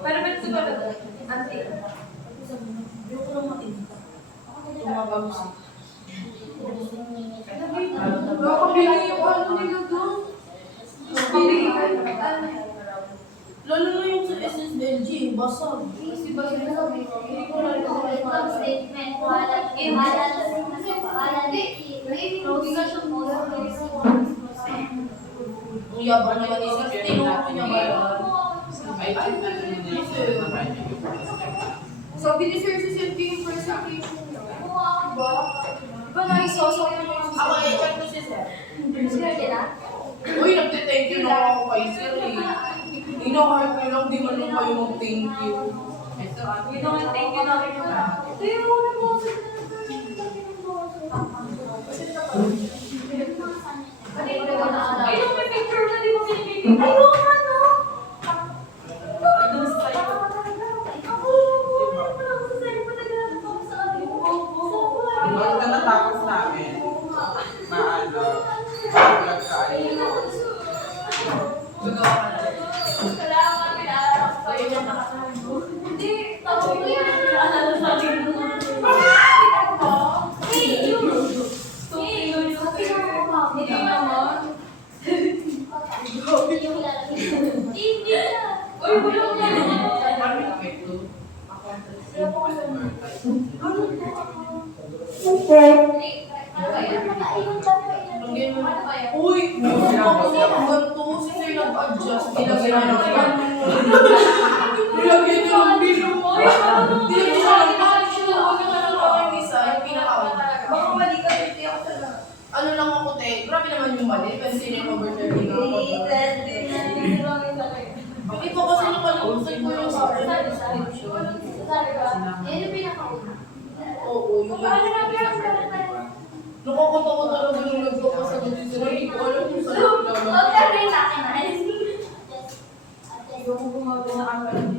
Pero ba't siguro? Antik. Ayoko lang matinta. Tumabag siya. Nakabili yung ano nila doon. Lalo na yung sa SSLG, basag. Kasi ba yun sabi ko, hindi ko lang ito statement, wala notification mo, Ang yabang naman ni Sir, tinuro niya ba yun? Sabi ni Sir, sisilbi yung presentation niya. Diba? Diba naisoso yung ako i-check ko si Sir. Uy, nagte-thank you na ako kay Sir eh. Ina-heart ko lang, di man lang kayo mag-thank you. Yun naman, thank you namin yung Kaya mo na po, Sir. Ayun, may picture na di mo pinipigil. Ayun, ano? Ba't ka natakot sa akin? Maano? Vlog ka ayun. Magawa ka na. Hindi, tawag mo yan. Uy, bulong na. Ano yung epekto? Uy, ako sa ganito, si Sir nag-adjust. Nilagyan na ng nilagyan niya ng bilo. Nilagyan siya ng patio. Huwag naman ang kawang isa, yung pinaka-out. Baka mali ka, piti ako sa ano lang ako, te. Grabe naman yung mali. Kasi yung over 30 na ako. Hindi pa kasi nakalimutan ko yung sa akin. Yan yung pinakauna. Oo, yung nakakatawa talaga yung nagpapasagot si Sir. Hindi ko alam kung saan yung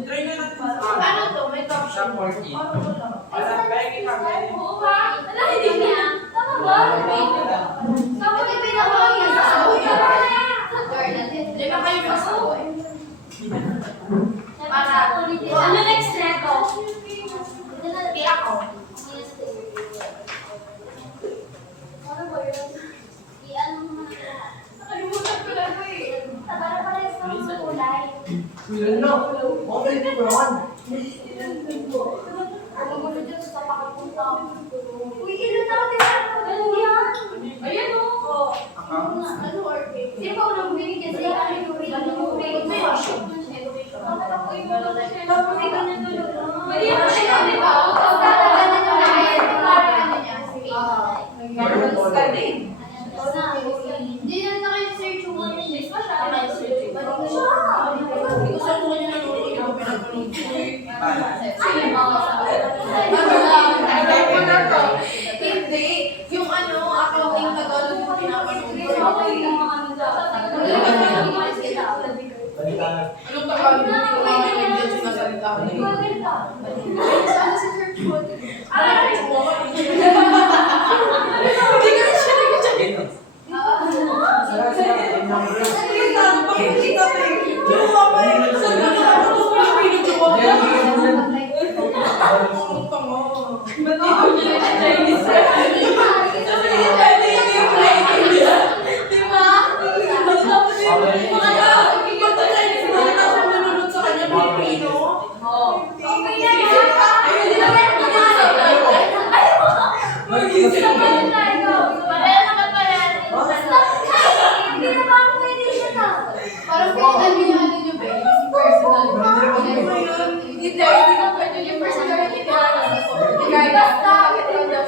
Try na natin sa ano to? May top Shop shop. 14. Parang wala. Wala, pegi kami. Oo ba? Wala, hindi niya. Tama ba? Kapag yung pinakauna sa Di ba kayo masawa? Ano next neto? Di ako. Ano ba yun? I-ano mo na lahat. Nakalimutan ko lang ko eh. Para parehas naman sa kulay. No, okay for one. Ano mo na dyan sa pakapunta? Uy, ilan na ako din yan? Ayan o. Ano order? Sino ba unang binigyan sa'yo? Ano yung binigyan sa'yo? Tapos ikaw na tulog. Mali ako siya, di ba? Hindi na kayo search mo. Hindi ko saan ko kanya nanonood. Hindi ko pinapanood ko Hindi. Yung ano, accounting Tagalog yung pinapanood ko. Anong Tagalog? Hindi ko maintindihan sinasalita ko. Saan si search mo? Hindi kasi siya nag-check. Parang pinagano yung ano nyo ba? Yung personal. Hindi na pwede yung personal. Basta, hindi na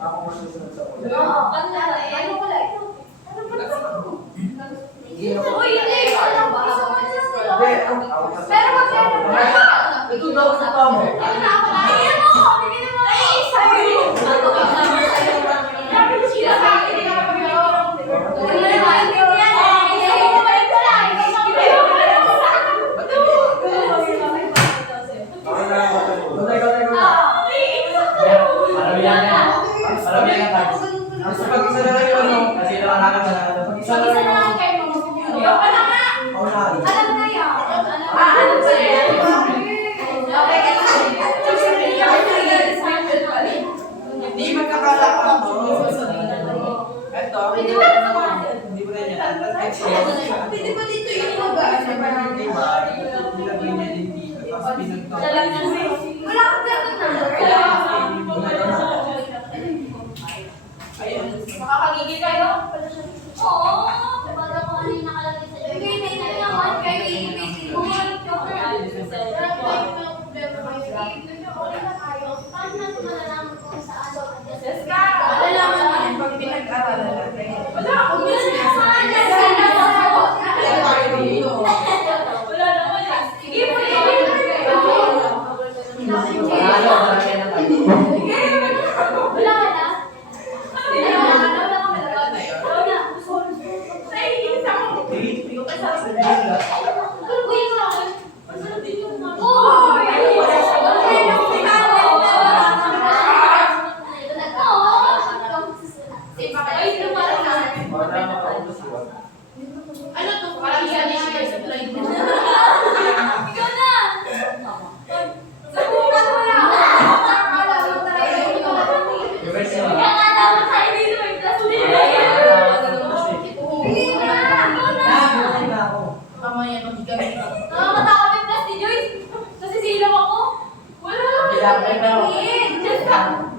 Ako masusunod sa ulo. Oo. Ano pala ito? Ano pala ito? Uy, hindi! Alam ba? Hindi, ako na. Pero pag Ito daw sa tamo. Bigyan mo! Bigyan mo! Ay, sabi mo! Ako na ako. Maramihan yan. Maramihan yan, Tags. Kasi pag-isa na lang yung ano. Kasi nalanganan ka na. Pag-isa na lang yung ako na. Alam na yan. Ano ba yan? Hindi magkakalakan to. Ito. Hindi mo na niya. Hindi ba dito yung mag-aano? Di ba? Nilagay niya din dito. Tapos pinagtapos. Wala kang ganun number. Ayun. Makakagigil kayo? Oo. Bago ko ano yung nakalagay sa iyo. Hindi, hindi naman. Kayo i-ibigin mo. Paano natin malalaman kung saan ang address? Malalaman mo rin pag pinag-aralan natin. Wala akong Yun naman. Wala naman yan. Sige mo, ibigin mo. Maralo, maramihan yan, Tags. Wala ka na? Wala ka malagot. Wala. Uy, ito ako. Uy! Wala makaubos yun. Ano to? Parang yan yung siya sa blind mo. Ikaw na! Sabukan mo na! Reverse yun. Kaya nga dapat tayo dito may plus din. Hindi na! Ikaw na! Nakakita na ako. Mamaya magigamit ako. Nakakatakot yung plus ni Joyce. Kasi silaw ako. Wala lang. Kailangan na ako. Just ka.